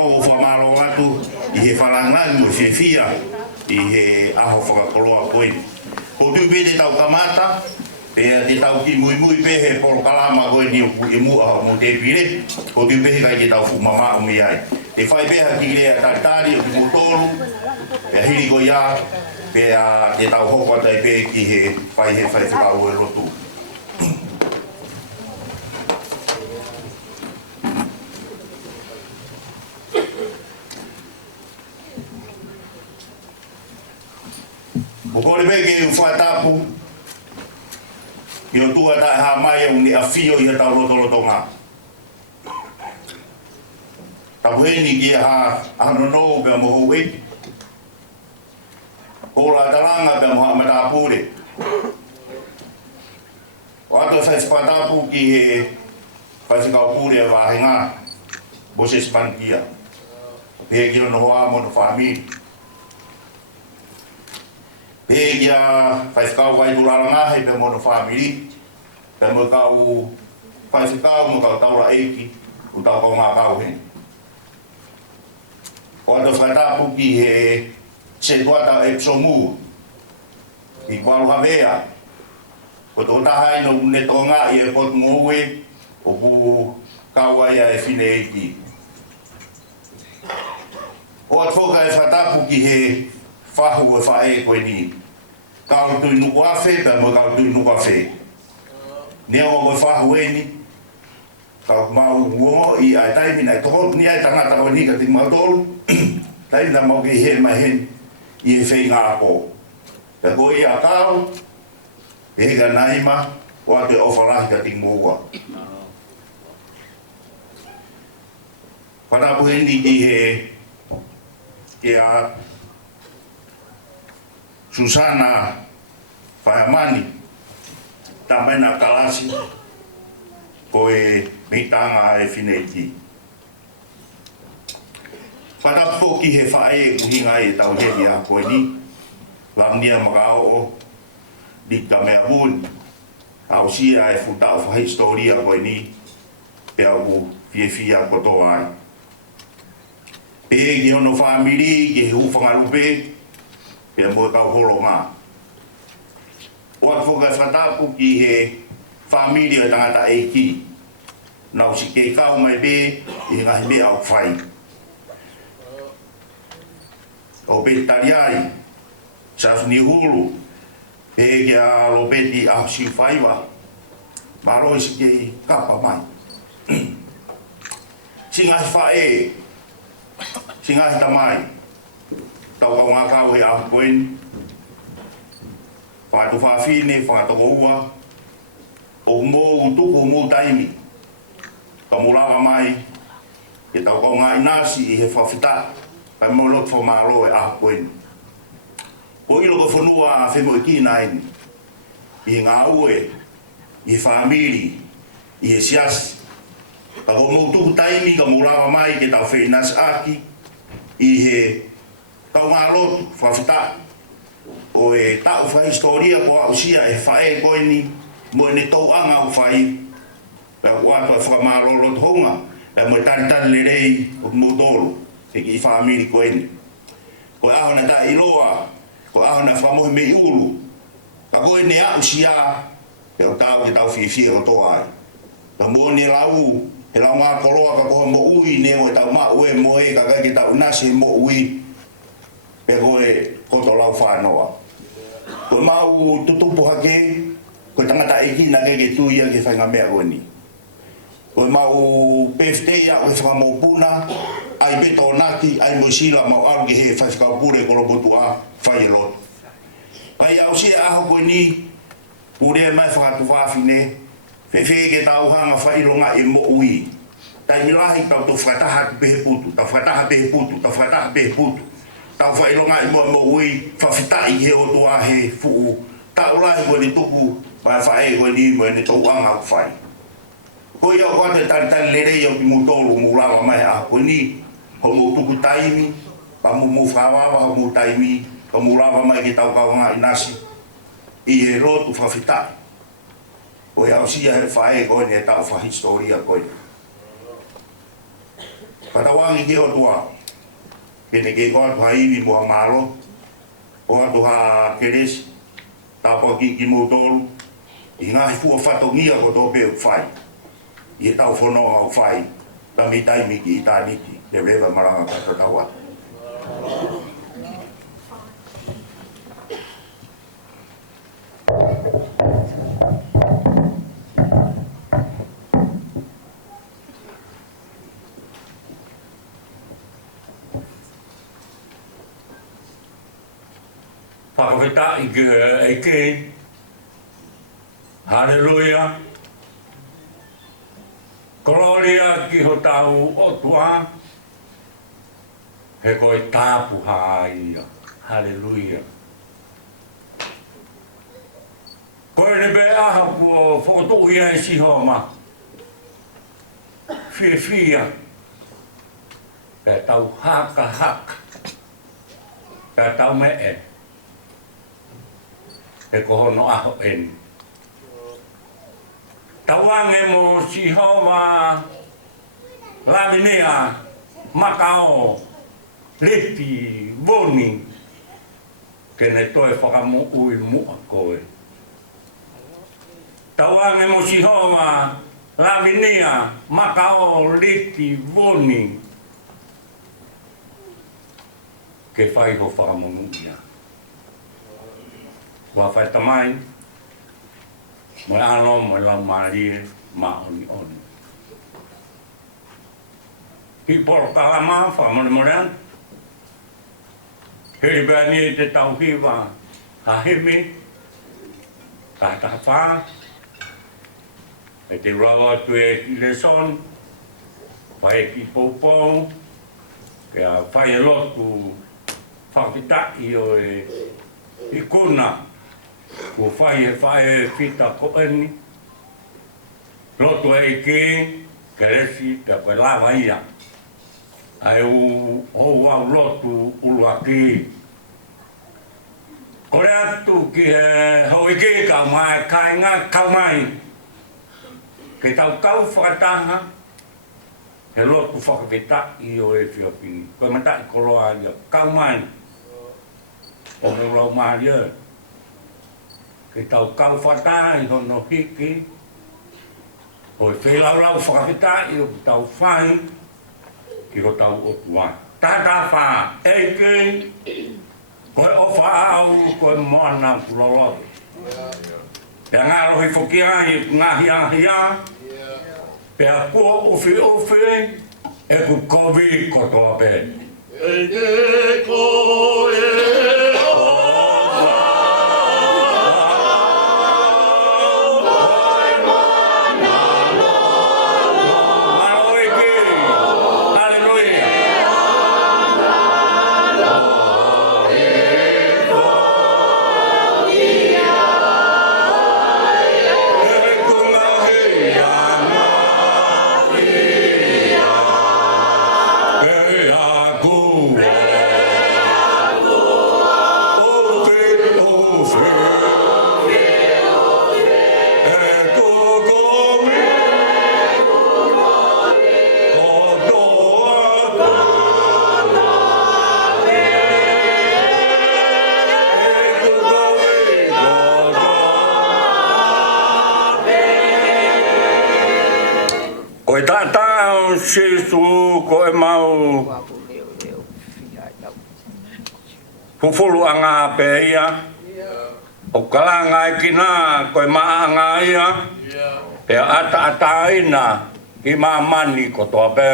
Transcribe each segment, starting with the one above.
whamalo o whamalo atu I he whalangai o whiawhia I he aho whakakoloa koe. Ko tupe te tau kamata, te tau ki mui mui pe he polo kalama koe ni e mua mo te pire, ko tupe he kai ke tau whumama o mi ai. Te whai peha ki lea taritari o ki motolu, e hiri ko ia, pe a te tau hoko atai pe ki he whai whakau e rotu. O kore meke u whaetapu, I o tua tae ha mai au ni a whio I ha tau roto ngā. Tau heni ki ha anonou pia moho e. O la taranga pia moha matapure. O ato sai whaetapu ki he whaisikau pure a wahenga, bose spankia. Pe ki o noho amo no whamiri. Pe kia whaisikau vai turaranga he pe mono whamiri, pe mo kau whaisikau mo kau taura eiki, u tau kau ngā kau he. O ato whaitapu ki he se tuata e psomu, I waru hawea, o tō tahai no une tō ngā I e potu ngoue, o ku kau ai e whine eiki. O ato whoka e whaitapu ki he whahu e whae koe ni. Kau tui nuku awhe, pia mo kau tui nuku awhe. Nea o koe whahu e ni, kau mau nguo I ai taimi nai toko, ni ai tangata o ni ka ting mautolu, taimi na mau ki he mai hen, I e whei ngā ko. Pia ko I a kau, he ka naima, o ate o whalahi ka ting moua. Whatapu hendi ki he, ki a Susana Whaiamani, tamena kalasi, ko e meitanga e whineki. Whatapo ki he whae uhinga e tau hehi a koe ni, lamnia makao o, dikta mea hun, au sia e futau whahe historia koe ni, pia u whiewhia koto ai. Pe ki ono whamiri, ki he uwhangarupe, Pia mo kau holo ngā. O atu whukai whatapu ki he whamiria tangata eiki. Nau si kei kau mai be, I ngahi mea au whai. O pe tariai, sa ni hulu, pe kia lo peti au si whaiwa. Maro si kei kapa mai. Si ngahi whae, si ngahi tamai. Tau kau ngā kau he ahu koen, whakatu whawhine, whakatoko ua, o mō utuku mō taimi, ka murawa mai, e tau kau ngā inasi I he whawhita, kai mō lotu whamaro e ahu koen. O ilo ka whanua a whemo I kina eni, I ngā ue, I he whamiri, I he siasi, ka kau mō utuku taimi, ka murawa mai, ke tau whainasi aki, I he kau ngā lotu, whawhita, o e tau wha historia ko au sia e whae koe ni, mo e ne tau anga o whai, e o ato e whakamārolo honga, e mo e taritari le rei o mōtoro, e ki I whaamiri koe ni. Ko e aho na ta iloa, ko e aho na whamohe me iulu, ka koe ne au sia, e o tau ke tau whiwhia o toa ai. Ka mo ne lau, he lau ngā koroa ka koe mo ui, ne o e tau ma ue mo e, ka kai ke tau nasi mo ui, e koe koto lau whanoa. Koe mau tutupu hake, koe tangata eki na ke tuia ke whainga mea koe ni. Koe mau peftea koe whakamopuna, ai beto naki, ai moisila mau au ke he whaikapure kolo botu a whai lot. Ai au si aho koe ni, ure mai whakatu whawhine, whewhe ke tau hanga whaironga e mo ui. Tai milahi tau to whataha pehe putu, tau whataha pehe putu, tau whataha pehe putu. Tau whailonga I mo ui, whawhitai he o toa he fuu. Tau lahi koe ni tuku, mai whae koe ni mo ni tau anga whai. Koe iau koe taritari le rei au ki mutolu murawa mai a koe ni, ho mo tuku taimi, pa mo whawawa ho mo taimi, ka murawa mai ki tau kau ngā inasi, I he rotu whawhitai. Koe iau sia he whae koe ni e tau whahistoria koe. Patawangi ki o tua. Kene ke ko atu haiwi mua malo. O atu ha keres. Tapo ki motolu. I ngā fua whatongia ko tō pēu whai. I tau whanau au whai. Tami taimi ki i tāniki. Le rewa maranga kata tawa. Whakawheta i ke Hallelujah. Gloria ki ho tau o tua. He koe tāpu haia. Hallelujah. Koe rebe aha ko whakotohia e siho ma. Fia. Pe tau haka. Pe tau me e. He kohono aho eni. Tawange mo siho wa Lavinia, Makao, Leti, Voni, kene toe whakamu ui mua koe. Tawange mo siho wa Lavinia, Makao, Leti, Voni, ke whai ho whakamu ia. Wa whai tamai, mo ano mo la mari ma oni. Ki por kalama fa mo moran. Heri bani te tau hiwa ha hemi. Ta fa. E te rawa tu e le son. Pa e ki popo. Ke a fai lotu fa kita i o e ikuna. Ko fai fita ko eni. Loto e ki, keresi, te koe lawa ia. Ai o au lotu ulua ki. Kore atu ki he hoi ki kau mai, kai ngā kau mai. Ke tau kau whakataha, he lotu whakawhita i o e whiopini. Koe mata i koloa ia, kau mai. O he lau mai ia. Ke tau kau whata i hono hiki. Hoi whelau whakawhita i o tau whai. Ki ho tau otua. Tata wha, eike. Koe ofa au, koe moana kurologo. Pea ngā rohi whokia i ngā hia. Pea kua ofi, e ku kovi kotoa pē. Eike koe. Koe tātau Jesu ko e mau hufulu anga pe ia. O kalanga e kina koe maanga ia. Pe ata ina ki mamani ko toa pe.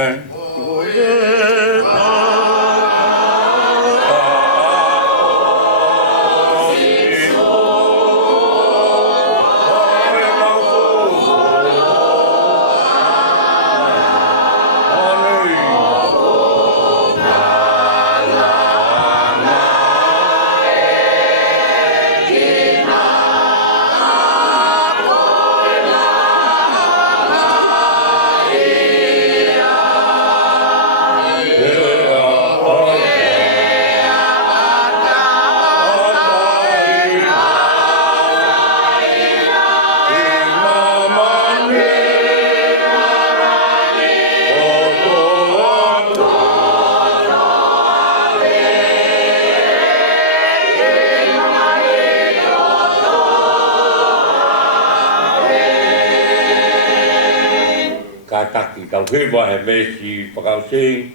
taki tau hiwa he mesi whakausi.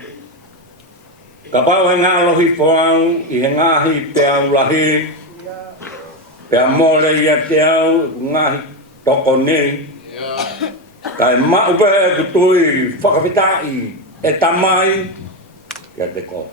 Ka pau he ngā lohi whaau i he ngāhi pe au lahi. Pea mole ia te au ngāhi toko nei. Ka e mau pehe kutui whakawhitai e tamai kia te ko.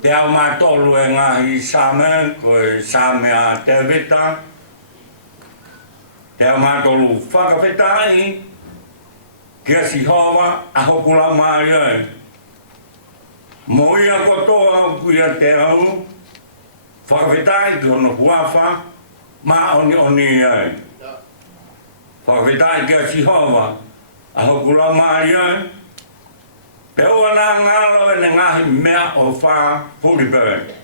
Te au mātolu e ngāhi Same, koe Same a te weta. Te au mātolu whakawhetai, kia si hawa a hoku lau māi ai. Mo ia kotoa au kuia te au, whakawhetai ki ono huawha, mā oni ai. Whakawhetai kia si hawa a hoku lau māi ai. Te ua nā ngālo e ne ngahi mea o whā puripe.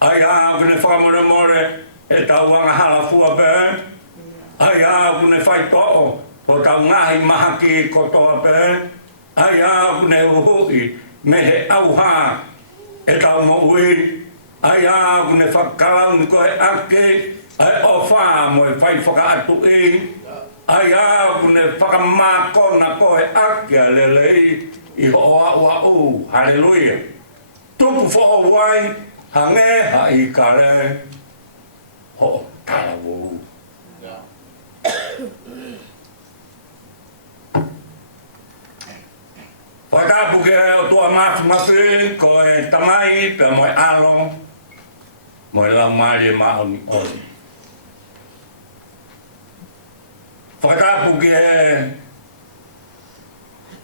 Ai a kune whakamore more e tau wanga hala fua pe. Ai a kune whai to'o o tau ngahi mahaki kotoa pe. Ai a kune uhui me he auha e tau mo ui. Ai a kune whakalau ni koe ake. Ai o whā mo e whai whakaatu i. Ai a kune whakamākona koe ake a lelei. I hoa ua o, haleluia. Tupu who'o wai, hange ha I kare, ho'o tala wou. Whakapu ke o tua mafi, ko e tamai, pe moe alo, moe lau maari e maoni oi. Whakapu ke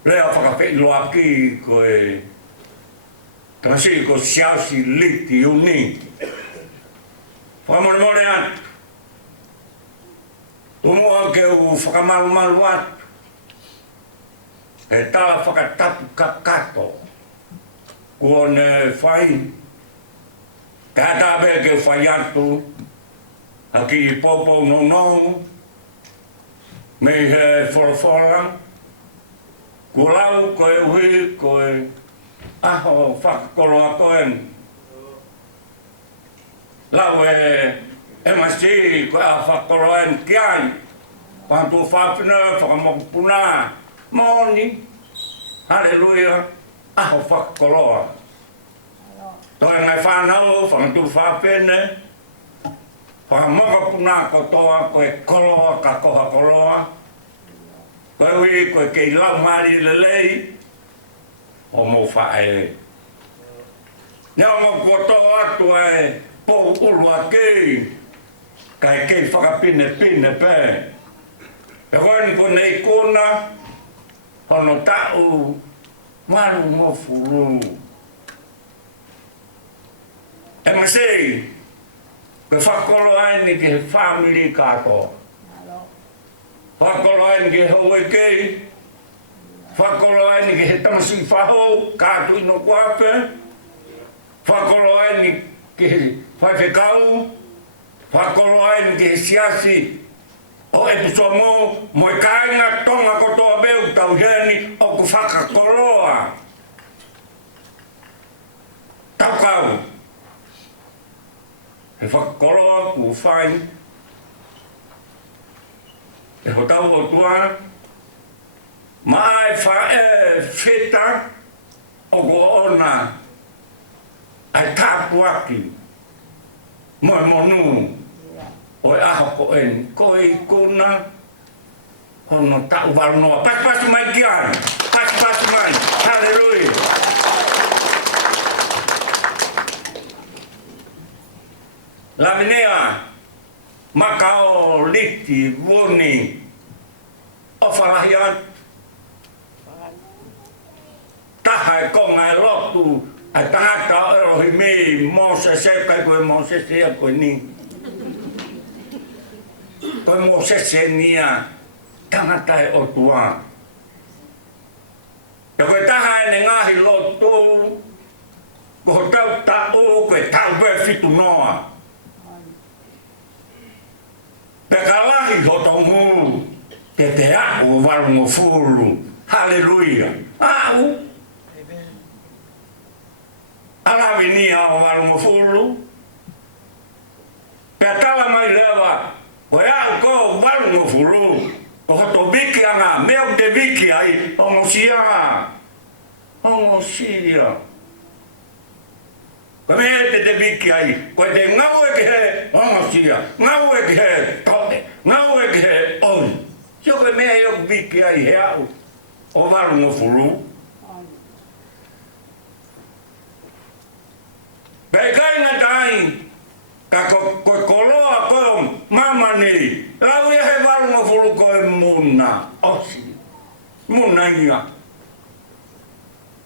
lea whakawhai loa ki koe tamasi ko siausi liti uni. Whakamore atu. Tumua ke u whakamalu atu. E tala whakatatu kakato. Kua ne whai. Kātāpe ke whai atu. Haki I popo no. Me he whorafora. Ko lau, koe uhi, koe aho whakakoloa koe. Lau e MSC, koe aho whakakoloa ki ai. Whantu whapina, whakamokupuna. Moni. Haleluia. Aho whakakoloa. Toi ngai whanau, whantu whapene. Whakamokupuna kotoa, koe koloa, kakoha koloa. Koe ui, koe kei lau maari lelei, o mo whae. Nea mo kotoa atu e pou ulua kei, kai kei whakapine pe. E koe ko nei kona, hono tau, maru mo furu. E masei, koe whakolo ai ni ke family katoa. Whakoloa ni ke hau e kei. Whakoloa ni ke he tamasi whahou, kātu ino kuape. Whakoloa ni ke he whaiwhekau. Whakoloa ni ke he siasi. O e puso mo e kāinga tonga kotoa meu tau heni o ku whakakoloa. Tau kau. He whakakoloa ku whai. E ho tau o tua, mai whae whita o ko ona ai tāpu aki. Mo monu. O aho ko en. Ko i kuna. Hono tau warunoa. Pas mai kian. Pas mai. Hallelujah. Laminea. Makao liti woni. O whalahiat. Taha e konga e lotu. Ai tangata erohi mi Moses e kai koe Moses e a koe ni. Koe Moses e nia tangata e otua. Ja koe taha e ne ngahi lotu. Ko tau tau koe tau koe fitu noa. Pekalahi hotongu. Te ako warungo furu. Hallelujah. Au. Alawi ni a warungo fulu. Petala mai lewa. Oia ko warungo fulu. O hoto biki anga. Meo te biki ai. Ongo sia. Ongo sia. Ko mea te biki ai. Ko te ngau e ke he. Ongo sia. Ngau e ke he. Tote. Ngau e ke he. Oi. Sio ko mea e o biki ai he au. O warungo fulu. Bekai na tai, ka ko koloa ko mama ni. Lau ia he warunga fulu ko e muna. Osi. Muna ia.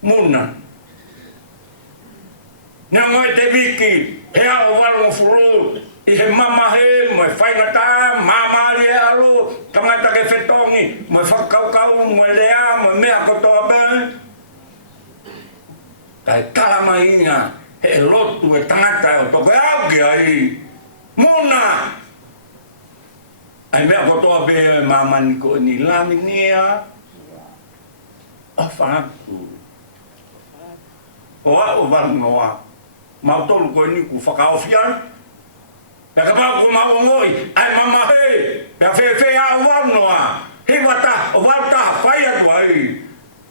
Muna. Nā ngoi te wiki, he ao warunga fulu. I he mama he, mo e whaingata, mama ri alo, tangata ke whetongi, mo e whakaukau, mo e lea, mo e mea kotoa bē. Kai kalama inga. He lotu e tangata o toko au ki ai. Muna! Ai mea kotoa pe mamani ko ni laminia. O whakatu. O au wanoa. Mautolu ko ni ku whakaofian. Peka pau ko maongoi. Ai mama he. Pea whewhe au wanoa. He wata, o wata, whai atu ai.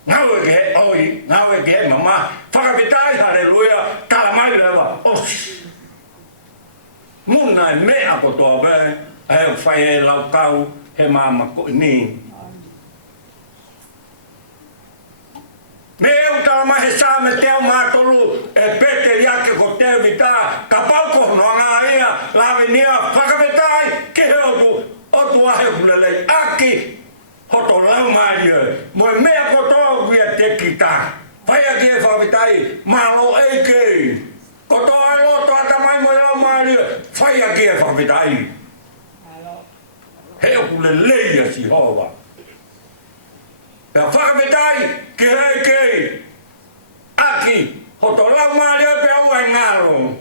Ngau e ke oi, ngau e ke mama. Whakapitai, hallelujah. Kalamai lewa, osi. Muna e mea kotoa bē. E whai e lau kau, he mama ko ni. Me eu kalamai he sā me teo mātolu, e pete riake ko teo vita, ka pauko no ngā ia, lawe nia, whakapitai, ke he otu ahe kulele, aki, hoto lau maria, mo e mea kotoa via te kita. Whai a ki e whawitai, malo eike. Kotoa e loto atamai mo lau maria, whai a ki e whawitai. He oku le leia si hoa. E whawitai, ki heike. Aki, hoto lau maria pe au ai ngaro.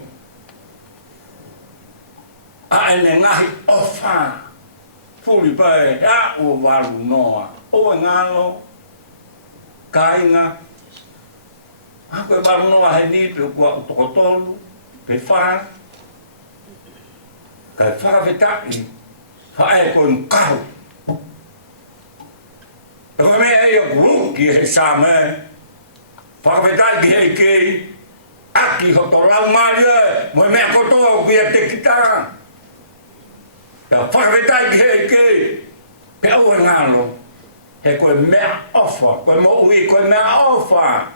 A ene ngahi ofa. Fuli pai, a o waru noa. O e ngaro, kainga. Ako e waru noa he ni pe kua utokotolu, pe wha. Kai whakawhetaki, whae koe nkaru. E koe mea e o kuru ki he sāme. Whakawhetaki he kei, aki hoto lau maria, mo e mea kotoa ki e te kita. Ka whakawhetaki he kei, pe au e ngalo. He koe mea ofa, koe mo ui koe mea ofa.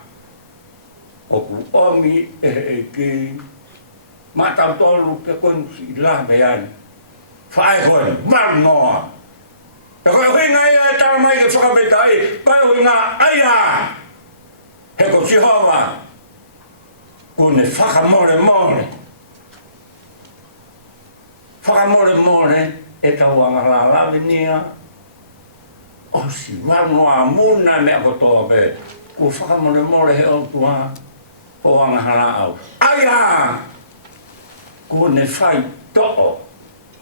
Oku omi e ki matau tolu ke koe si la meani. Whae koe, maru noa. E koe huinga ia e tala mai ke whakapetai, koe huinga aia. He ko si hoa. Kone whakamore more. Whakamore more e tau angala lawe nia. Osi, maru noa muna mea kotoa pe. Ko whakamore more he o tua. O angahara au. Aia! Ko ne whai to'o.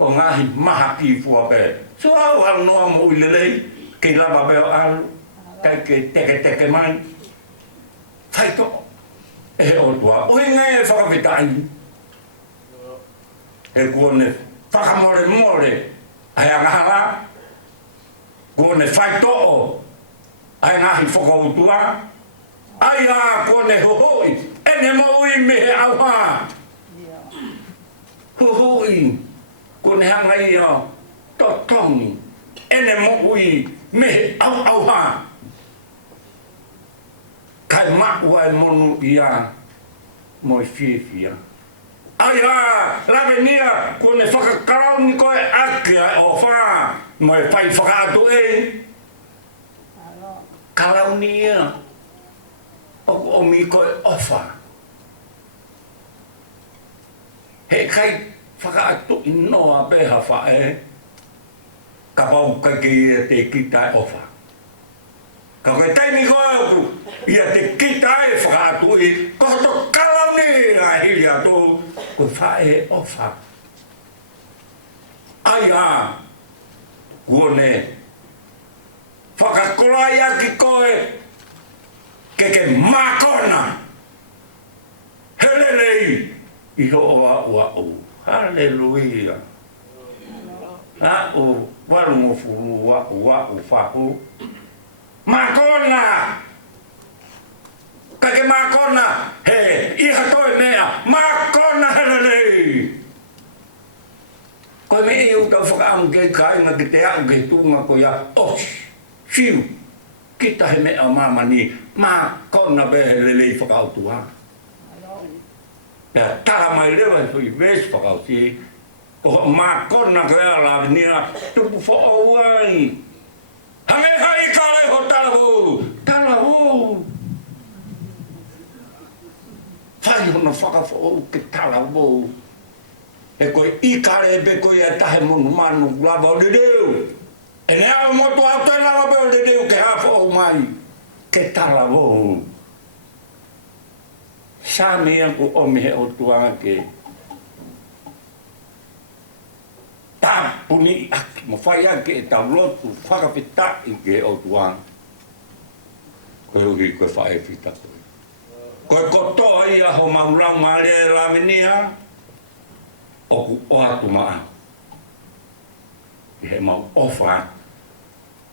O ngahi maha ki fua pe. So au au noa mo ilelei. Ke lava pe o alu. Kai ke teke mai. Whai to'o. E o tua. Ui ngai e whakawhitai. E ko ne whakamore more. Ai angahara. Ko ne whai to'o. Ai ngahi whakautua. Aia ko ne hohoi. Ene mo ui me he au ha. Hui, ko ne hanga i o, to tongi, ene mo ui, me au ha. Kai makua e monu ia, mo i whiwhia. Ai ha, lawe nia, ko ne whakakarau ni koe ake o wha, mo e whai whakaato e. Karau ni ia, o mi koe ofa. He kai whakaato i noa beha wha e, ka pau kai ki ia te kitai ofa. Ka koe taimi koe aku, ia te kitai whakaato i, ko to karau ni a hili ato, ko wha e ofa. Ai a, kuone, whakakorai aki koe, ke makona. Helelei, iho oa ua u. Hallelujah. Ha o walu furu wa u fahu. Makona. Kake makona. He, iha toi mea. Makona helelei. Koe me e u tau whakaamu ke kainga ki te au ke tunga ko ia. Osh. Fiu. Kita he mea mamani. Makona be helelei whakautu ha. Ya tara mai lewa so i ves whakauti. O makona ke ala nira tupu whaowai. Hange hai kare ho talawo. Talawo. Whai hona whakawhao ke talawo. E koe I kare be koe a tahe monu manu lava o dedeu. E ne awa motu au te lava be o dedeu ke hawha o mai. Ke talawo. Sa mea ko ome he o tuanga ke ta puni aki mo whai ake e tau lotu whakawhita I ke o tuanga. Koe uhi koe whae whita koe. Koe kotoa I aho maulang maarea e lamenia o ku oatu maa. I he mau ofa.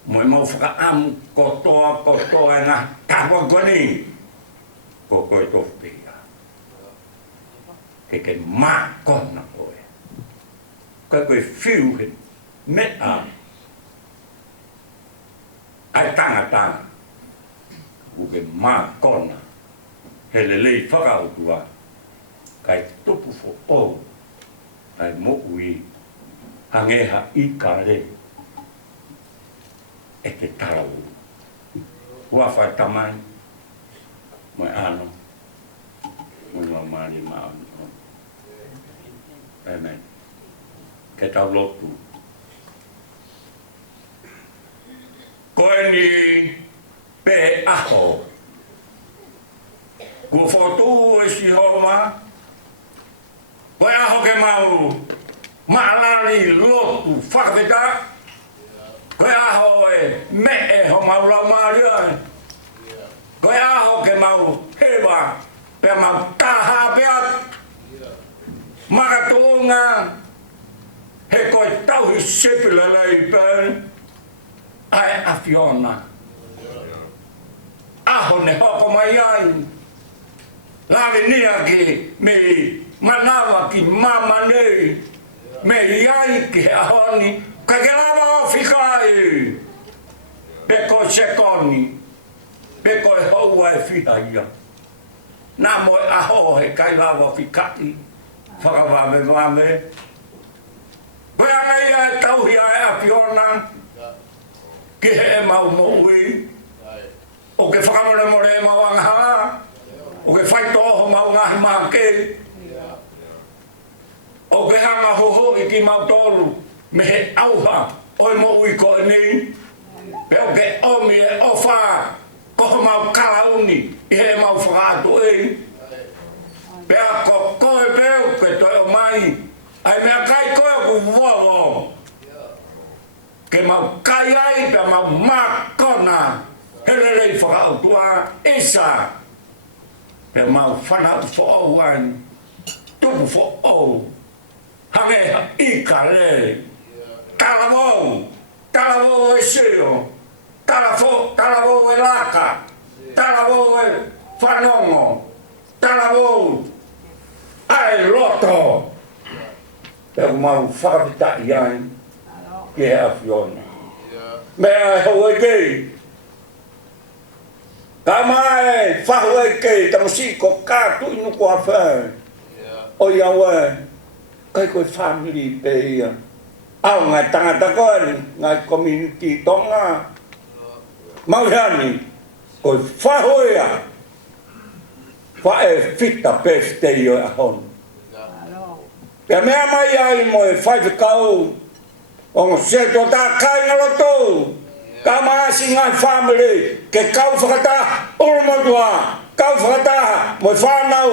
Mo e mau whakaamu kotoa e nga kapua koni. Ko koe tofu pia. Ke makona koe. Koe whiu he mea. Ai tanga. Uke makona. He lelei whakautua. Kai tupu fo o. Ai moku I. Hangeha I kare. E te tarau. Ua whai tamai. Mai ano. Mua mani maani. Amen. Ke tau lotu. Koe ni pe aho. Kua whotu e si homa. Koe aho ke mau. Maalani lotu whakawhita. Koe aho e me e ho mau lau maaria. Koe aho ke mau hewa. Pea mau taha peat. Makatunga, he koe tauhi sepila lei pen, ai awhiona. Aho ne hoko mai ai. Lawe nia ki me manawa ki mama nei, me iai ki ahoni, ka ke lawa o whikai. Pe koe sekoni, pe koe houa e whiha ia. Nā moe aho he kai lawa whikai. Whakawame. Koe anga ia e tauhi ai a Fiona, ki he e mau moui, o ke whakamore e mau angaha, o ke whai toho mau ngahi make, o ke hanga hoho I ki mau tolu, me he auha, o e moui ko e nei, pe o ke omi e ofa, koho mau kalauni, I he mau whakaato e, pea ko koe peo ke toi o mai, ai mea kai koe ku wowo. Ke mau kai ai pea mau makona, helelei whakautua esa. Pea mau whanau who'o wani, tupu who'o, hange I ka le, talavou e seo, talavou e laka, talavou e whanongo, talavou ai loto Pe mau whakapita i ai ke hea whiona. Mea hau e kei. Ka mai whahu e kei tamasi ko kātu inu ko hawhai. O iau e kai koe family pe ia. Au ngai tangata koe ngai community tonga. Mau hani koe whahu ia. Wha e fita peste i o e honu. Pea mea mai ai mo e whai whikau. O se to ta kai ngaloto. Ka maasi ngai family ke kau whakata urumotua. Kau whakata mo e whanau.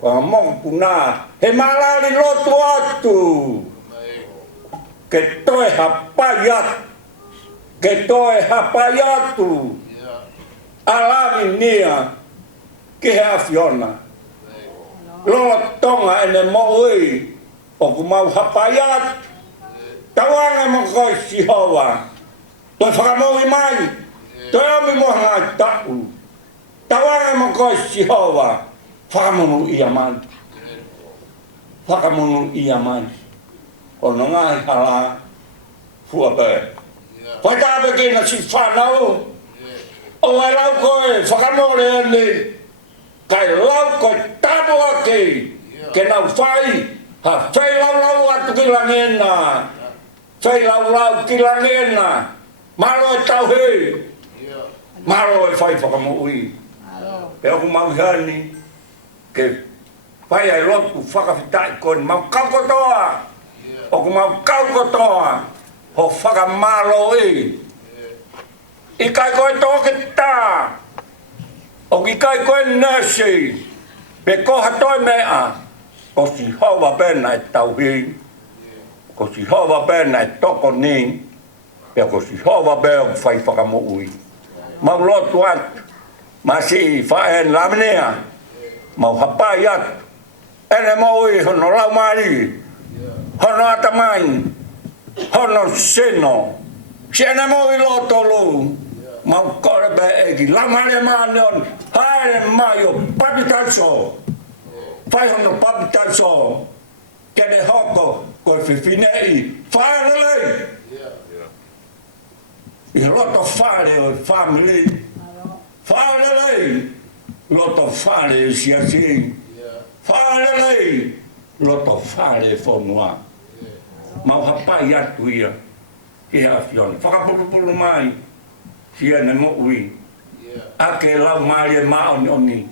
Ka mong puna he malari lotu atu. Ke toe hapai atu. Ke toe hapai atu. Alawi nia ke hea whiona. Lola tonga ene mo'ui o ku mau hapai atu. Tawanga mo koe si hoa. Toi whakamohi mai. Toi ami mo ngai tau. Tawanga mo koe si hoa. Whakamunu ia mai. Whakamunu ia mai. O no ngai hala. Fua pe. Whai tāpe kina si whanau. O ai lau koe whakamore ane. Kai lau koe tapu ake. Ke nau whai. Ha whai lau atu ki langena. Whai lau ki langena. Maro e tau hei. Maro e whai whakamui. Pe oku mau hani. Ke whai ai lotu whakawhitai koe mau kaukotoa. Oku mau kaukotoa. Ho whakamaro e. I kai koe toke tā. O ki kai koe nasi. Pe koha toi mea. Ko si hawa pēna e tau hei. Ko si hawa pēna e toko ni. Pe ko si hawa pēna whai whakamoui. Mau lotu atu. Ma si whaen laminea. Mau hapai atu. Ene moui hono lau mari. Hono atamai. Hono seno. Si ene moui loto lu. Mau kore be eki. Lamare maanion. Haere mai o papitaso. Whai hono papitaso. Kene hoko. Koe whiwhinei. Whaere lei. I loto whare o family. Whaere lei. Loto whare o siasi. Whaere lei. Loto whare whonua. Mau hapai atu ia. Ki hea whiona. Whakapulupulu mai. Sia ne mo'ui. Ake lau mai e maoni oni.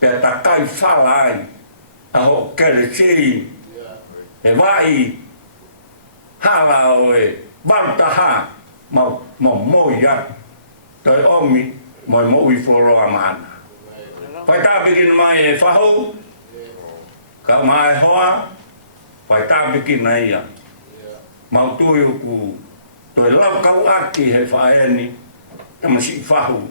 Pea takai whalai. Aho kere si. E vai. Hala oe. Barutaha. Mo moi atu. Toi omi. Moi mo'ui whoroa mana. Pai tāpikina mai e whahu. Ka mai hoa. Pai tāpikina ia. Mau tui uku. Toi lau kau aki he whaeni. Tamasi whahu.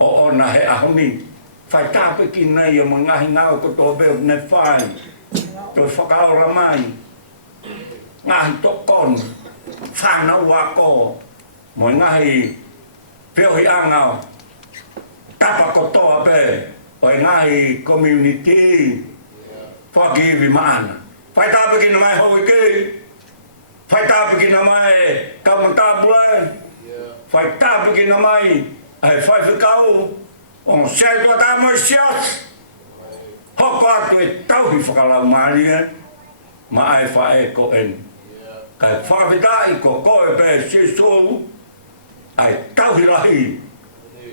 O ona he ahoni. Whai tāpikina ia mo ngahi ngau ko tō beo ne whai. Toi whakaora mai. Ngahi tokon. Whanau wako. Mo ngahi peohi angau. Tapa kotoa pe. O ngahi community. Whakiwi maana. Whai tāpikina mai hoi kei. Whai tāpikina mai kaumatāpule. Whai tāpikina mai ai whai whikau. O sētua tā mai sias. Hoko atu e tauhi whakalau maria. Ma ai whae ko en. Kai whakawhitai ko koe pe sisu. Ai tauhi lahi.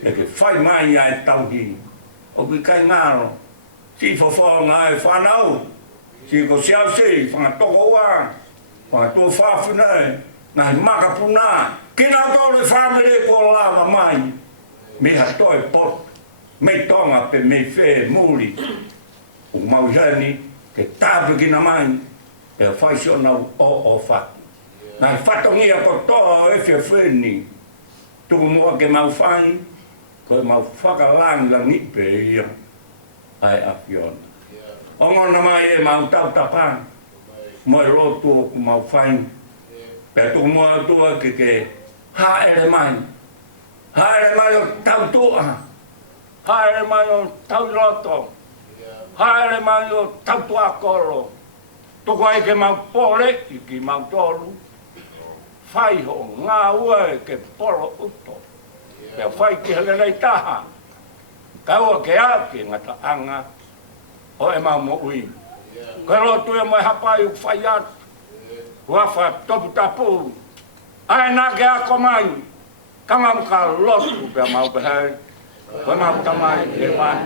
Eke whai mai ai tauhi. O ki kai ngaro. Si whawhonga ai whanau. Si ko siau si whangatoko wā. Whangatua whawhunai. Ngai makapuna. Kina tole family ko lava mai. Me hatoi pot. Me tonga pe me whē muri. O mau jani. Ke tāpikina mai. E whai sionau o whaki. Ngai whatongia ko toa e whia whēni. Tuku mua ke mau whai. Koe mau whakalang la nipe ia. Ai apiona. Ongona mai e mau tau tapa. Moi roto o ku mau whai. Pea tuku mua tua ke haere mai. Haere mai o tau tua. Haere mai o tau roto. Haere mai o tau tua koro. toko ai ke mau pole i ki mau tolu. Whai ho ngā ua e ke polo uto. Pea whai ki helelei taha. Kaua ke a ki ngata anga o e mau mo ui. Koe rotu e mai hapai u whai atu. Wafa topu tapu. Ai nā ke ako mai. Kama muka lotu pea mau behei. Koe mau tamai e mai.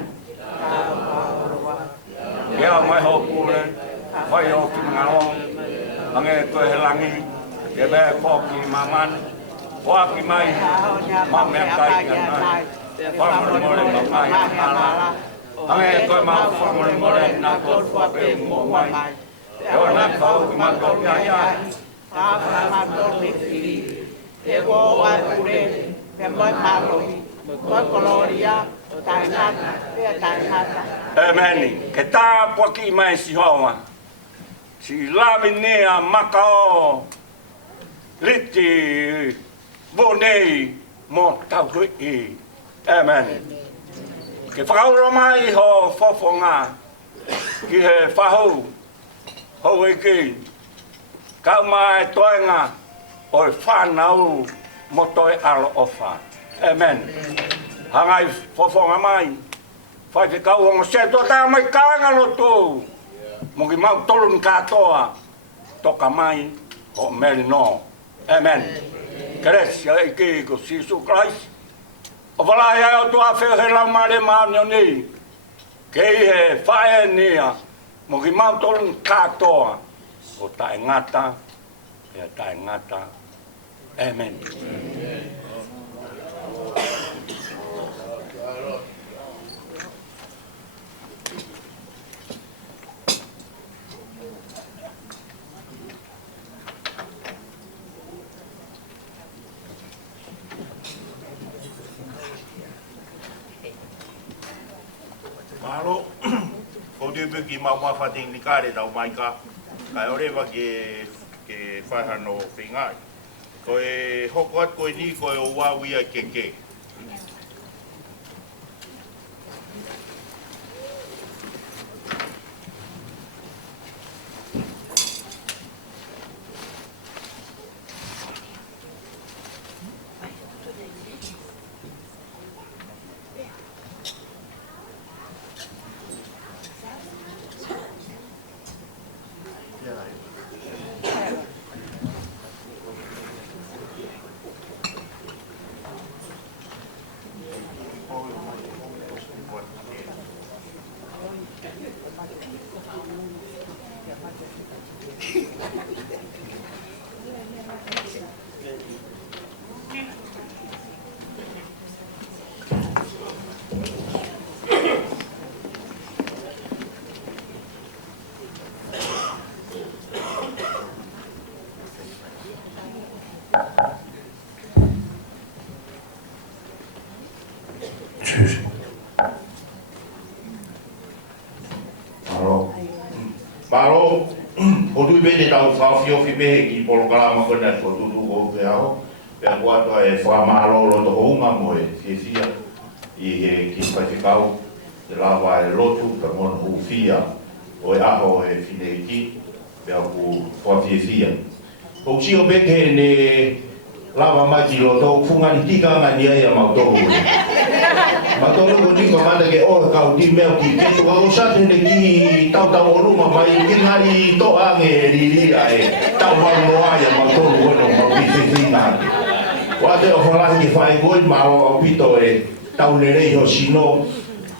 Kea mai ho kule. Whai o ki ngalong. Ange koe he langi. Ke behe poki maman. Waki mai. Ma mea kai ka nai. Whamuri more ma mai ala. Ange koe mau whamuri more nā kod whape mo mai. Eo nā kau ki ma kau ia ia. Tāwhara mātou me whiri, te wō ai ure, pe mai mālohi, koe koloria, tai ngata, pia tai ngata. Amen. Ke tā poki mai si hoa. Si lawi nea makao. Liti vonei mo tau hui. Amen. Ke whakaura mai ho fofonga. Ki he whahau. Hau e ki. Kau mai toenga. Oi whanau mo toi alo ofa. Amen. Hangai fofonga mai. Whai te kau hongo se to tā mai kānga no tō. Mo ki mau tolun katoa. Toka mai o meri no. Amen. Gracia e ki ko Jesus Christ. O whalai ai o tua wheo he lau mare maanio ni. Kei he whae nia. Mo ki mau tolun katoa. O tae ngata. E tae ngata. Amen. Mahalo, o te puki mau mawhati ni kāre tau mai ka. Kai orewa ke whaihano whingai. Koe hoko at koe ni koe o wāwia ke. Maro, o tui pene tau whawhio fi mehe ki polokalama kona ko tutu o ke ao. Pea kuato e whamaro lo to hounga mo e fia i he ki whaiwhikau te lawa e lotu ka mon hufia o e aho e fine ki pea ku whawhia. O si o peke ne lawa mai ki lo to fungani tika ngani ai a mautoro. Matoro ko ni ko manda ke o ka uti meo ki ke to o sa te ki tau onu ma mai ki ngari to ange ri ai tau ma no ai ma toro ko no ma ki te na wa te o fala ki fai goi ma o pito e tau le rei ho sino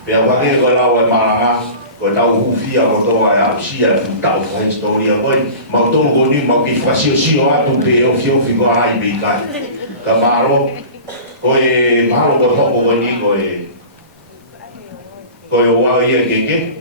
pe a wage ko la o maranga ko tau hufia o to ai a sia tau fa historia goi ma toro ko ni ma ki fasio sio atu pe o fio fi ko ai bi ka maro ko e maro ko hopo ko ni ko e koe o wau ia keke.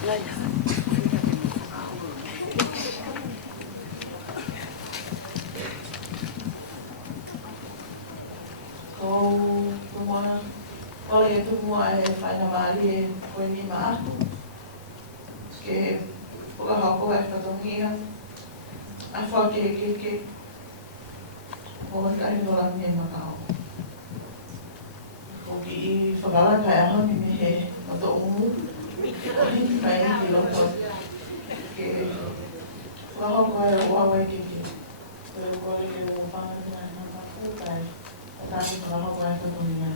Ko mua ole tu mua e whaina maari e koe ni maaku. Ke pukahoko e whatongia. A whake ke. Ko kai no la me makao. Ko ki I whakala kai aha mi me he mato umu. Kai ki loko. Ke pukahoko e wawe ke. Ko koe ke o whanga na maku kai. Tadi kalau aku yang tentunya,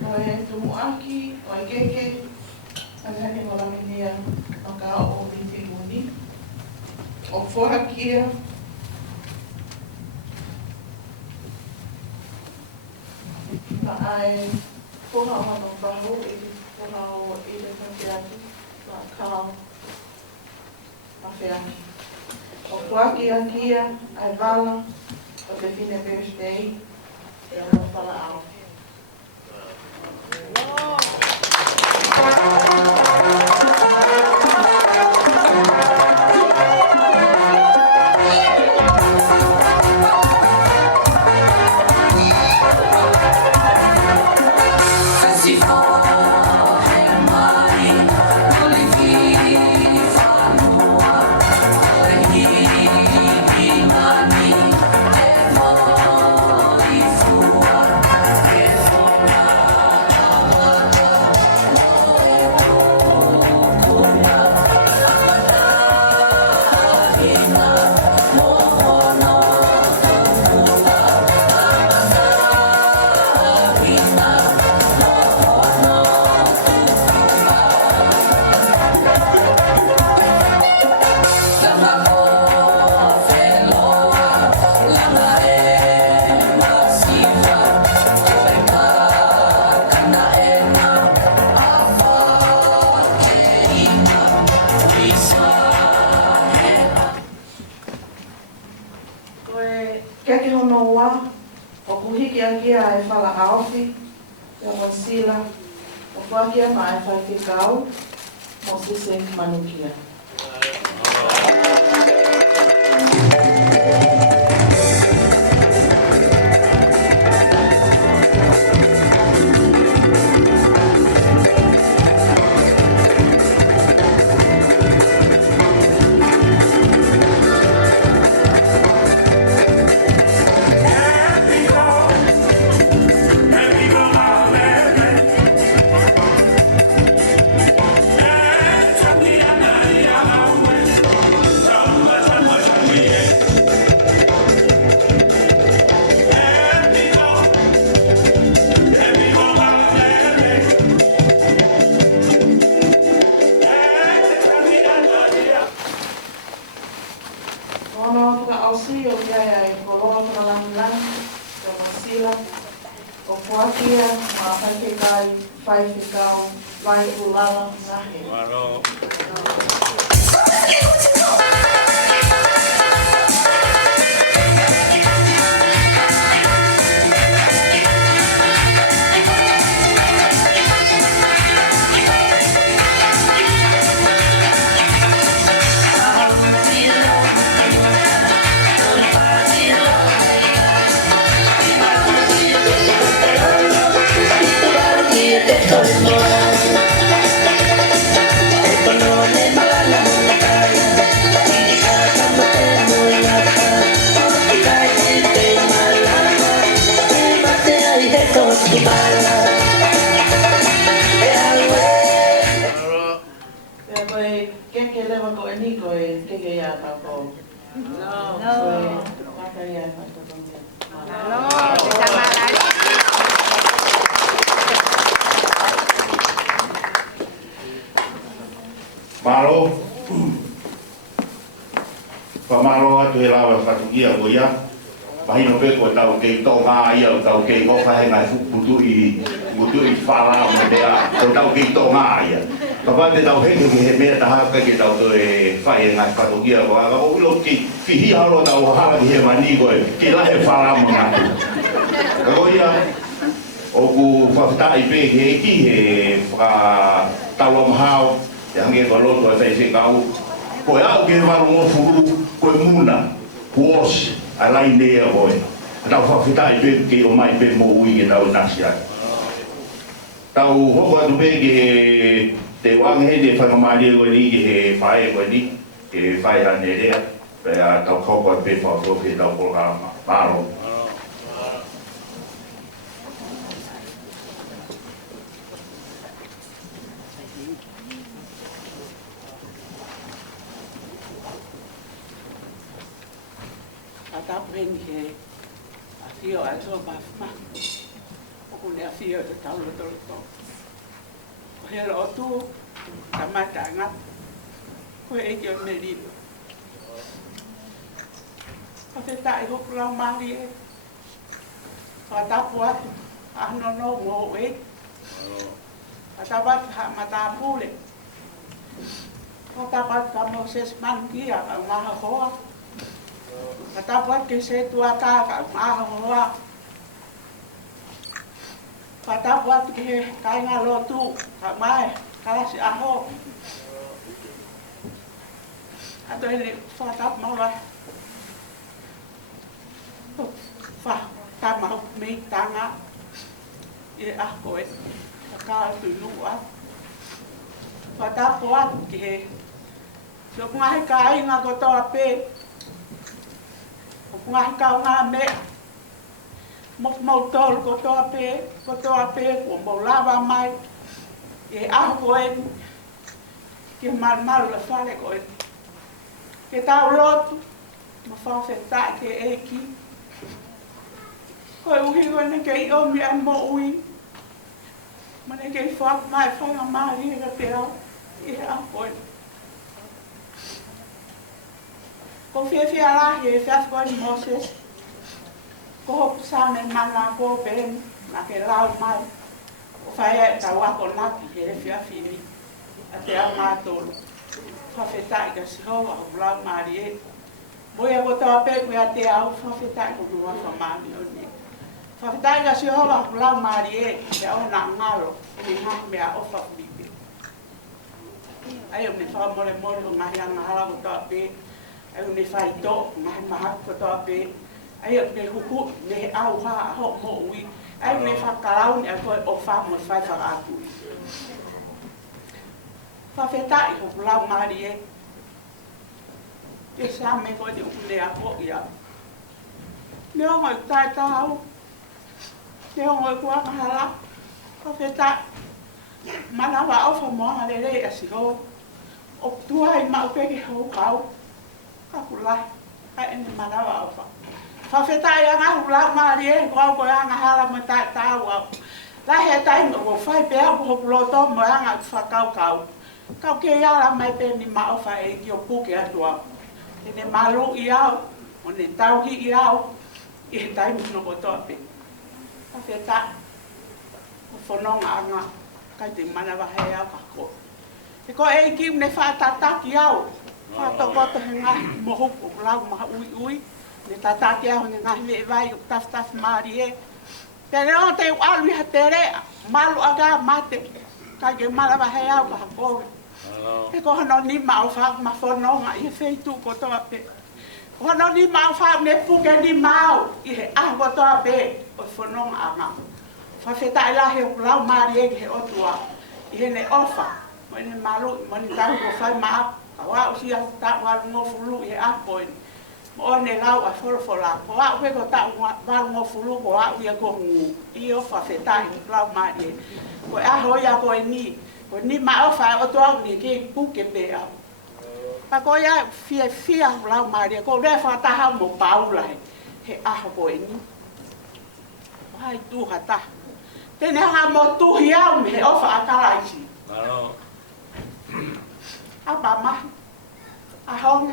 kalau yang temu aki, kalau keke, ada ni orang ini yang angkau binti muni, opor kia, ai pohon orang bahu ini pohon ini terjadi, angkau mafiani. O kuaki akia, ai vala, o te fine birthday, e alo whala ao. Kia e whala aofi, e o sila, o whakia ma e whai te kau, o sise manukia. Malo, pamalo atu he lawa whatukia ko ia, pahino pe ko tau kei tonga ia o tau kei koka he ngai putu i whala o me dea, o tau kei tonga ia. Kapate tau heke ki he mea tahaka ki tau to e whai ngai whatukia ko, aga o ulo ki whihi haro tau hala ki he mani ko e, ki lahe whala mo ngatu. Kako ia, o ku whakata i pe he ki he whaka tawa mahao e hange ka loto e whaise kau ko e au ke waru ngō furu ko e muna kuos a lai nea hoi tau whakata i pe ke o mai pe mo ui ke tau nasi ai tau hoko atu pe ke te wang he te whakamari koe ni ke he whae koe ni ke whae hane rea pea tau hoko atu pe whakako ke tau kolka maro When he I feel I saw my man. Only I feel the town of the hello to Tamatanga. Where is your lady? What is that? I hope long money. What that what? I don't know more way. What about Madame Bullet? What about the Moses Monkey? I'm not a horse. Kata buat kese tua ta ka ma hoa. Kata buat ke kai ngalo tu ka mai kala si aho. Ato ini fatap mau lah. Fa ta mau mi tanga. E ah koe. Ka tu nu a. Fatap buat ke. Sok ngai kai ngagoto ape. Ngai kau ngā me mok mau tol ko to ape ko mo lava mai e aho koe ke mal la fale koe ke tau lot ma fa feta ke eki koe uhi koe ne ke i o mi an mo ui ma ne ke i fa mai fa ngā mahi ka te au e aho koe ko fia la he fia ko ni Moses ko sa men mana ko ben na ke lau mai o fa ta wa ko na ki he fia fili ate a ma to fa feta ga si ho wa lau mari mo ya ko ta pe ko ate a fa feta ko no wa fa mari o ni fa feta ga si ho wa lau mari ya o na ngalo ni ha me a o fa bi ayo me fa mo le ma ya na hala ko ta pe ai ne fai to ma ko to pe ai ne huku ne au ha ho mo ui ai ne fa kalau ne ko o fa mo fa atu fa feta i ko la marie e sa me ko de le a ko ya ne o ma ta au ne o ko ka hala fa feta mana wa o fa mo ha le a si ho o tu ai ma pe ke ho kau Kakulai, kai ene manawa au fa. Fa feta ia nga hula marie ko nga hala mata tawa. La he tai mo fai pe ko ploto mo nga fa kau. Kau ke ia la mai pe ni ma fa e ki o pu ke atua. Ene malu ia, one tau hi ia. E tai mo no ko to pe. Fa feta. Fo no nga kai te manawa he au ka ko. E ko e ki ne fa tata ki au. Fato ko te nga mo hoku lau ma ui ne tata ke ho nga me vai taf mari e pero te alu ha tere malu aga mate ka ke mala ba he au ka ko e ko no ni ma fa ma fo no nga i fe tu ko to pe ko no ni ma fa ne pu ke ni mau i he a ko to pe o fo no nga fa fe ta la he lau mari e he o tua i he ne ofa mo ne malu mo ni ta ko fa ma wa usia ta wa ngo fulu e a ko mo ne lau a fola wa we ko ta wa ngo fulu ko wa ia ko ngu i o fa feta i lau ma e ko a ho ya ko ni ma o fa o to ni ke pu ke pe a pa ko ya fia lau ma e ko le fa ta ha mo pau la he a ko ni ai tu ha ta te ne ha mo tu ya me o fa ka la chi Abama, a hong,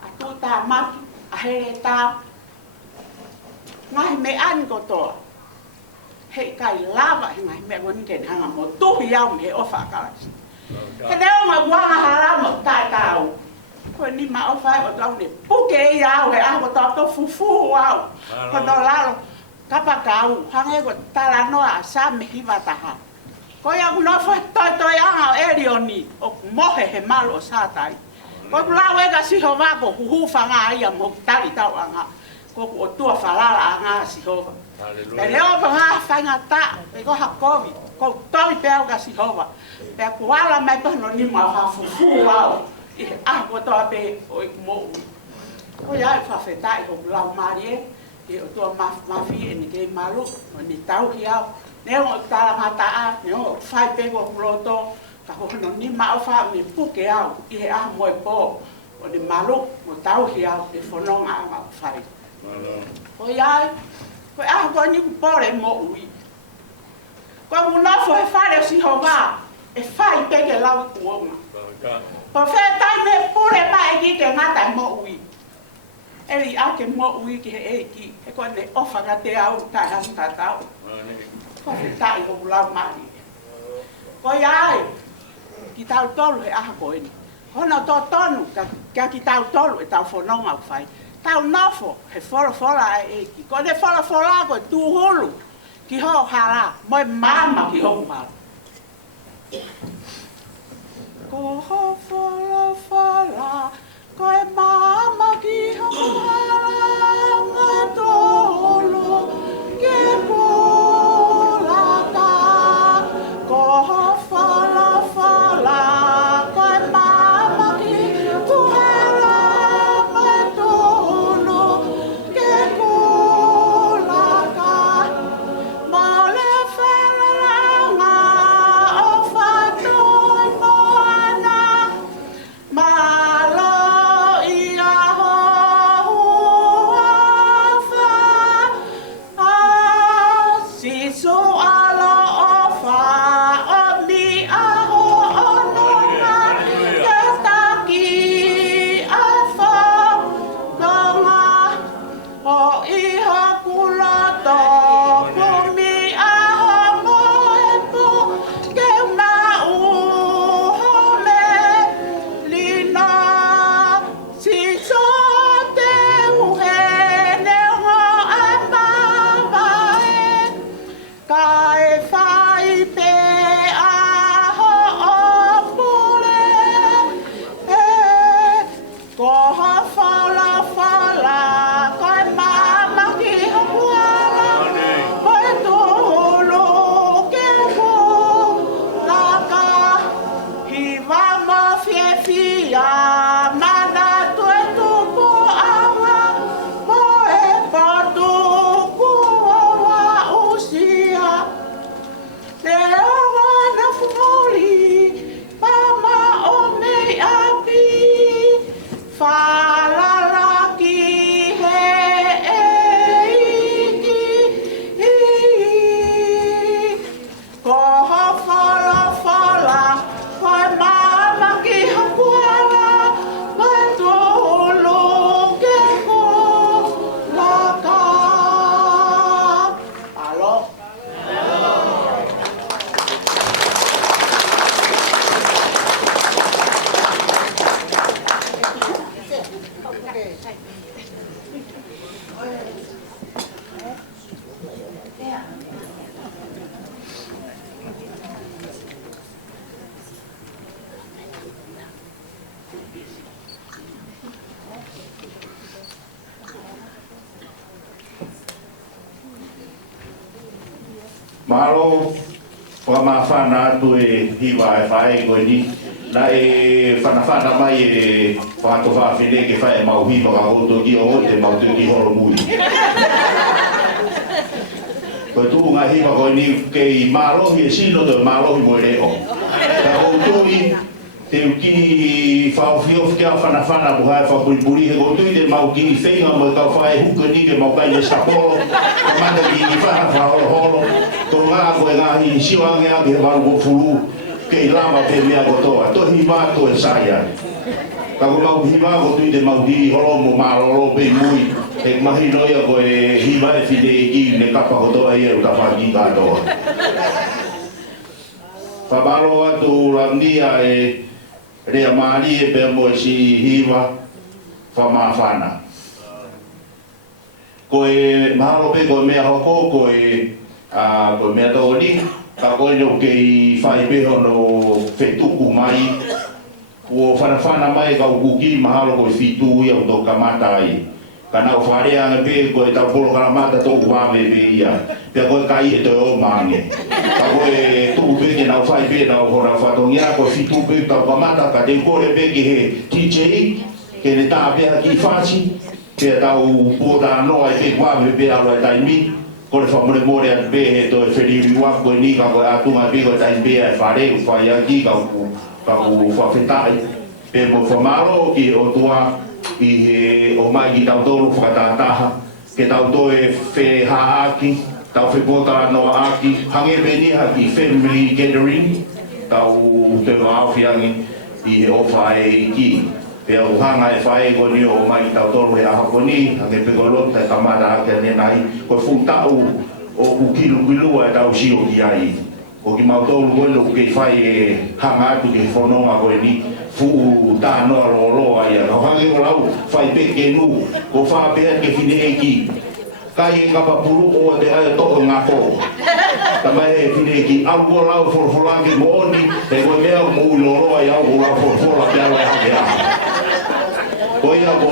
a tuta mak, a hereta, ngai me an ko to, he kai lava ngai me won ken hanga mo tu hiam he ofa ka. Ke leo ma wa hara mo tai tau. Ko ni ma ofa o tau ne puke ya he a ko to fufu wow. Ko do la kapakau hange ko tala noa sa me hiva taha ko ya no fa to ya elioni o mohe he malo sa tai ko lawe ga si hova ko hu fanga ia mo tali tau anga ko o tua falala anga si hova e leo pa fanga ta e ko hakovi ko toi pe ga si hova pe ko ala mai pa no ni ma fa fu wa e a ko to pe o mo ko ya fa feta ko la marie e o to ma fi ni ke malu ni tau ki au ne o tala mata a ne o fai pe ko loto ka ho no ni ma fa mi pu ke au i a mo po o ni malu mo tau ki au te fono nga ma fai ko ya ko a ko ni po le mo ui ko mo na fo e fa le si ho va e fai pe ke lau tu o ma po fe tai me pure pa e ki ke ngata mo ui eli ake mo ui ki he ki e ko ne ofa ga te au ta han ta tau ko te tai ko lau mari ko ia ki tau tolu he aha ko eni hono to tonu ka ki tau tolu e tau fononga fai tau nofo he fora e ki ko ne fora ko tu hulu ki ho hala mo mama ki ho ma ko ho fora ko e mama ki ho hala ngatolo ke ko la ta ko ho fora ko e mama ki ho hala ngatolo ke ko la ta ma le fela nga o fa no mo ana malo ia ho fa a si so ala ofa o mi a ho no na ta ki a fa donga o i ha kula to ko mi a ho mo e po ke na u ho me lina si so te uhe ne ho a pa kai fai pe a ho o pule e ko ha fala ko e mama ki ho kuala ko e tolo ke ko la ka hi va ma fia mana tu e tu ko awa mo e pa tu ko wa usia te awa na fumoli mama o me api fa la la ki he e ki ko ho fala ko e mama ki ho kuala ko e tolo ke ko la ka alo Malo, whamawhana atu e hiwa e whae koe ni. Na e whanawhana mai e whāto whawhine ke whae mau hiwa ka hoto ki o te mau te ki horo mui. Koe tū ngā hiwa koe ni ke i mārohi e sino te mārohi mo e reo. Ka hoto i te uki whawhiof kia whanawhana ku hae whapuripuri he hoto i te mau ki whenga mo e kau whae huka ni ke mau kai e saporo. Ka mata ki i whana whahoro horo. Ko ngā koe ngā hi siwange a ke waru ko furu ke i lama pe mea kotoa. Tohi mā koe sai ai. Ka ko mau hiwa ko tui te mau ki horo mo maroro pe mui. Te mahi noia koe hiwa e white i ki ne kapa kotoa i eru ka whaki katoa. Whabaro atu rangia e rea maari e pia mo e si hiwa whamawhana. ko e mahalo pe ko mea hoko ko e ko mea to ni ka ko no ke fai pe no fetuku mai o fana mai ka uki mahalo ko fitu ia to kamata ai kana o fare ana pe ko ta polo kamata to wa me be ia pe ko kai e to o mange ka ko e tu pe ke na fai pe na o ra fa to ngia ko fitu pe ta kamata ka te ko re pe ke he TJ ke le ta pe ki faci ke tau pota no ai te kwa me pe alo tai mi ko le famore more a be he to e feri wa ko ni ka ko atu ma pe ko tai be a fare fa ya ki ka ku fa fetai pe mo famaro ki o tua i he o mai ki tau tolu whakatataha ke tau to e whe haaki tau whe pota no aki hange beni haki family gathering tau te ngā whiangi i he ofa e ki pe au hanga e whae ko ni o mai tau tolu he aha ko ni hange pe ko lota ka mara ake nenai ko fu tau o ukilu kilua e tau si o ki ai o ki mau tolu ko lo ke whae e hanga atu ke whanonga ko ni fu ta no lo ai no hange ko lau fai pe ke nu ko fa pe ke fine e ki kai ka pa puru o te ai to nga ko ta mai fine ki au ko lau for langi mo ni e ko me mo lo ai au ko lau for la pe ai ha ko ia ko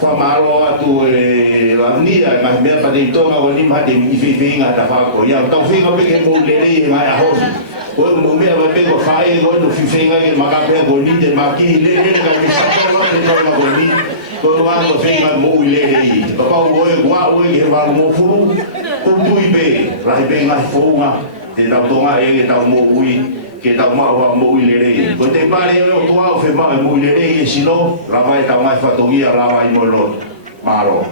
fa malo atu e la ni ai mai me pa de to ma ko ni ma de mi fi nga ta fa ko ia ta fi nga pe ke mo le ni mai a ho o mo me va pe ko fai no fi finga que ma ka pe ko ni de ma ki le ka mi sa ko no de ko ko ni ko wa ko finga mo le i ko pa o e wa o e va mo fu ko muy be la be nga fonga de la tonga e que ta mo ui que ta ma wa mo le i ko te pare o to o fe ma mo le i si no la vai ta mai fa to ia la vai mo lo malo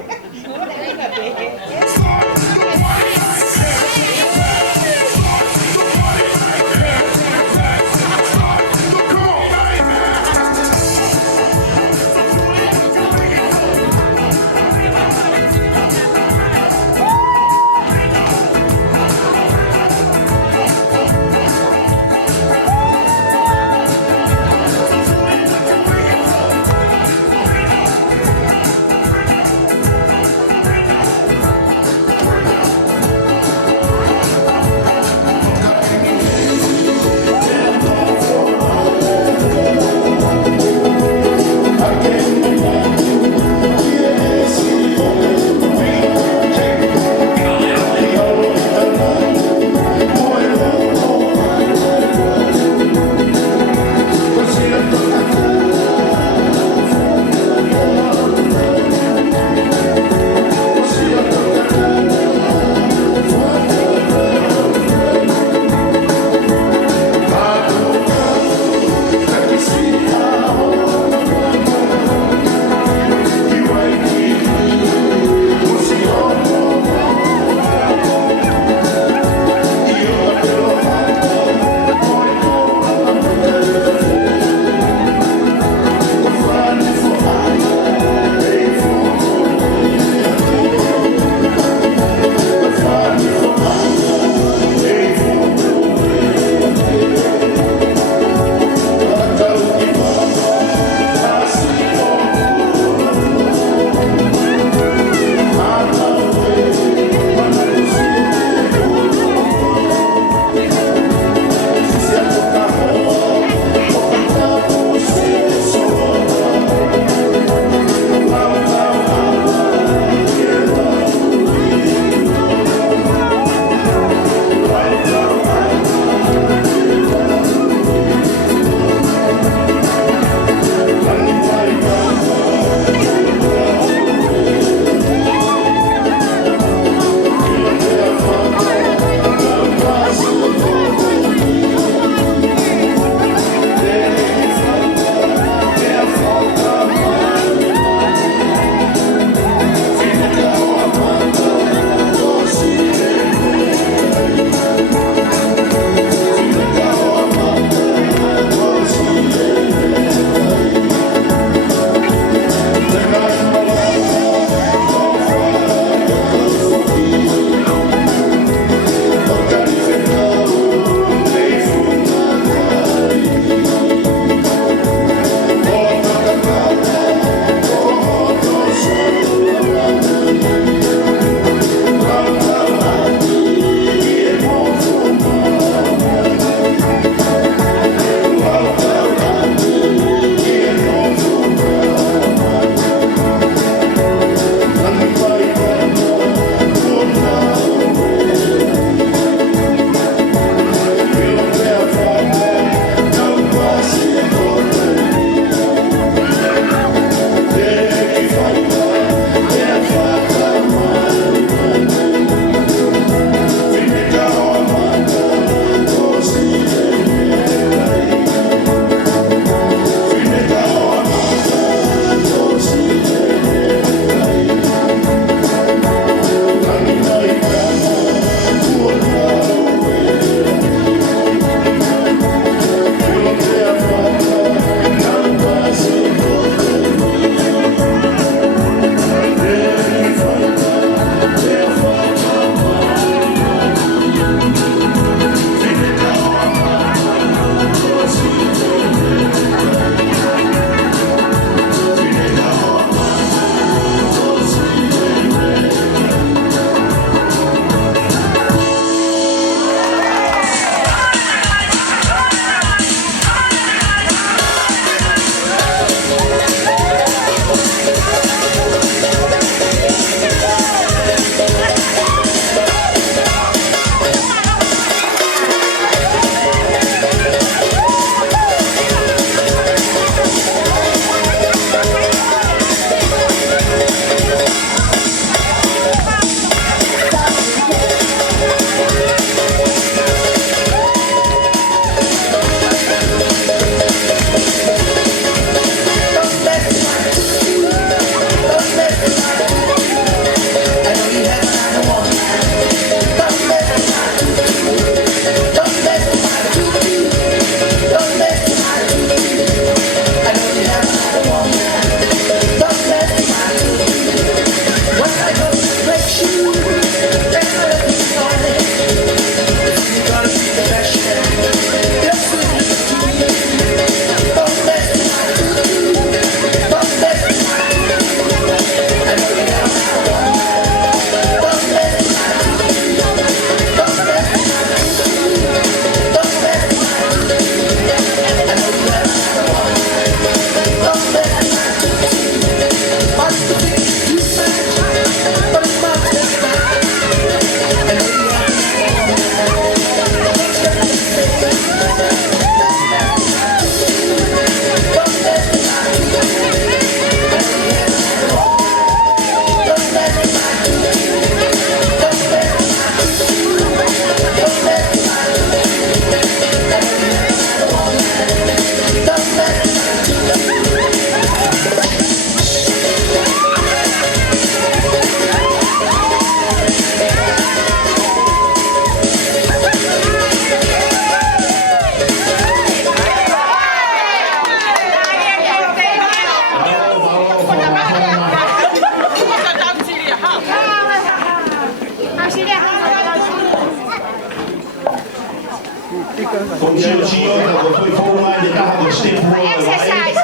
Ko sio ko foi forma de ta ko ste po. Exercise.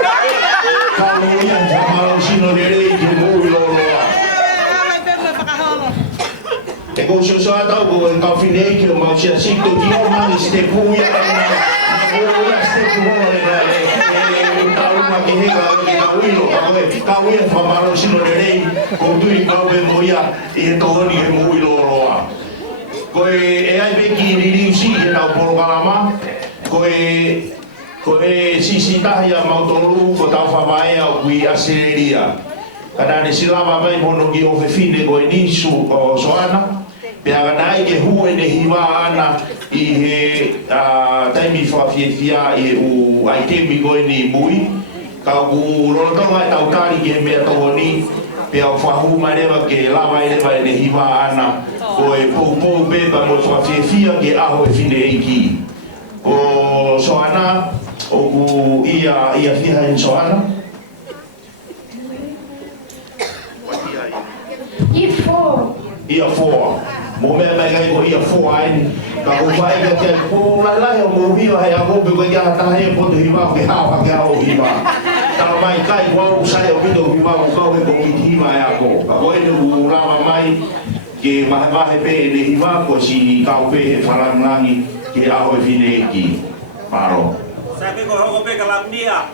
Ka mo yan sa mga sino nere ki mo lo. E ko sio sa ta ko ka fine ki mo sia sito ki o ma ste po ya na. Ko ya ste po le le. Ta uma ki he ga ki ka uilo ka we fa ma lo sino nere ko tu i ka we mo ya e to ni mo lo lo. Koe e ai peki ni riusi e tau porokarama, koe sisi tahi a mautolu ko tau whamae au kui asereria. Kana ne silama mai mono ki o fefine koe nisu o soana, pea kanai ke hue ne hiwa ana i he taimi whawhiewhia i u aitemi koe ni mui, ka ku rolotonga e tau tari ke mea tohoni, pea o whahu mai rewa ke lawa e rewa e ne hiwa ana, o e pou beba mo whawhiewhia ke aho e whine eiki. O soana, o ku ia whiha en soana. Ia fōa. Mo mea mai gai ko ia fōa aini. Ka ko whae ka kia ko lalai o mo hiwa hei a kope koe kia hatahe e pote hiwa ke hawa ke hao hiwa. Tau mai kai kua usai o pito hiwa ko kau e ko ki hiwa e a ko. Ka koe nu rama mai ke mahe pe ne hiwa ko si kau pe he wharangangi ke aho e whine eki. Paro. Sabi ko hoko pe kalam dia.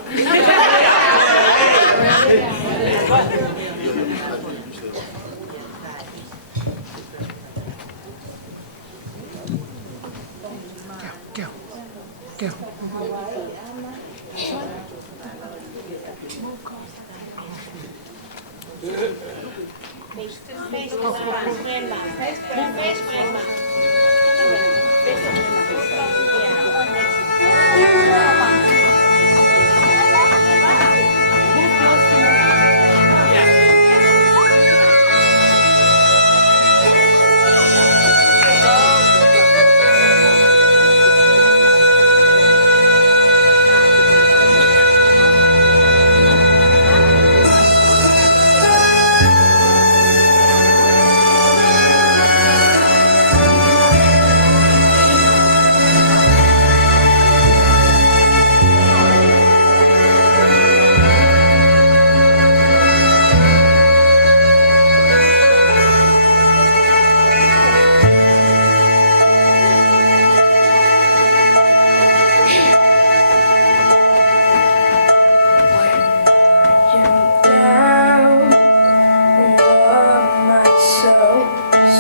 Shoulders,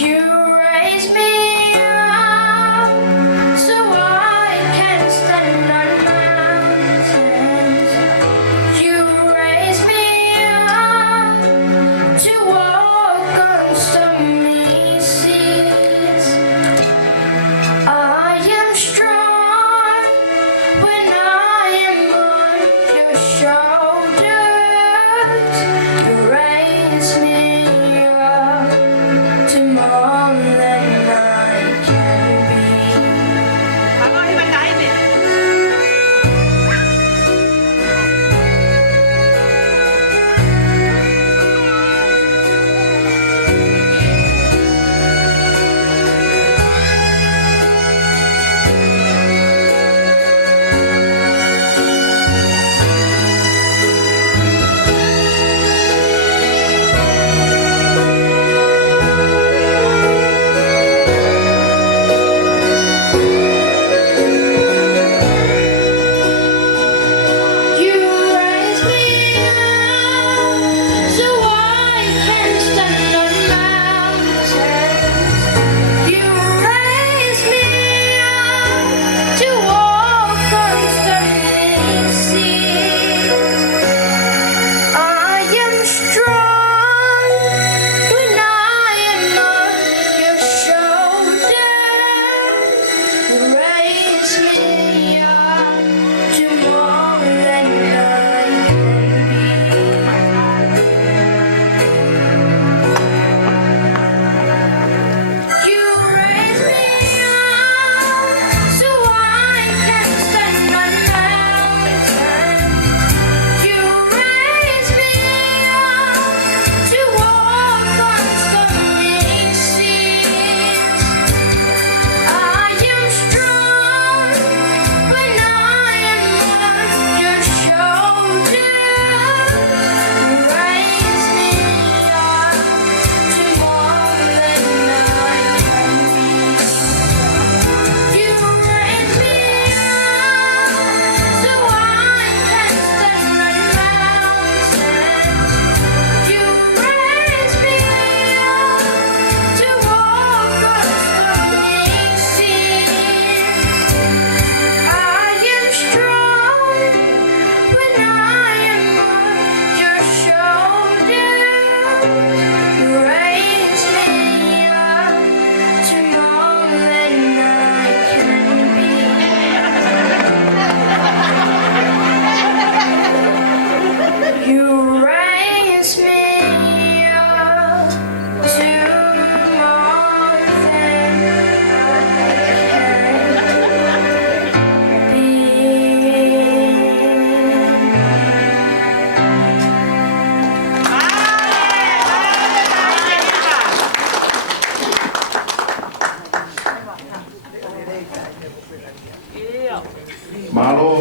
you raise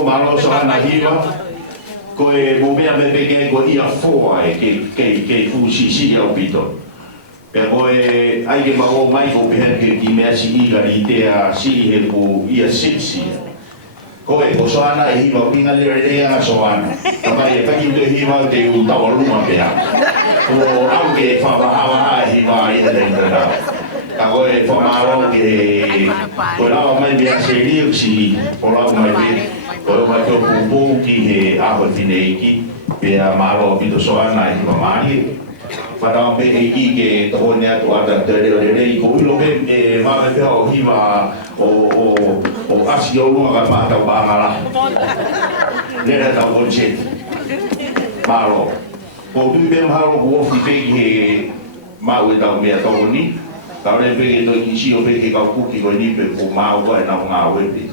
malo so ana hiwa. Ko e mo mea me peke ko ia foa e ke fusisi au pito. Pe ko e ai ke mau mai ko pehen ke ki mea si iga i te a si he ko ia sipsi. Ko e ko so ana e hiwa pinga lere rea so ana. Kamai e paki te hiwa te u tawaruma pea. Ko au ke whawahawa e hiwa i te reina. Ka ko e whamaro ke ko lawa mai mea se liu si o lawa mai mea. Ko mai ko pupu ki he aho tineki pea maro pito so ana e hiwa mai. Para me ki ke to ne atu ata te ko ilo me ma me o hiwa o asi o lunga ka mata bangala. Lera ta bonche. Maro. Ko tu be maro ko fi pe he ma we ta me ta oni. Ka le pe ke to ki si o pe ke ka ku ki ko ni pe ko ma wa na nga we pe.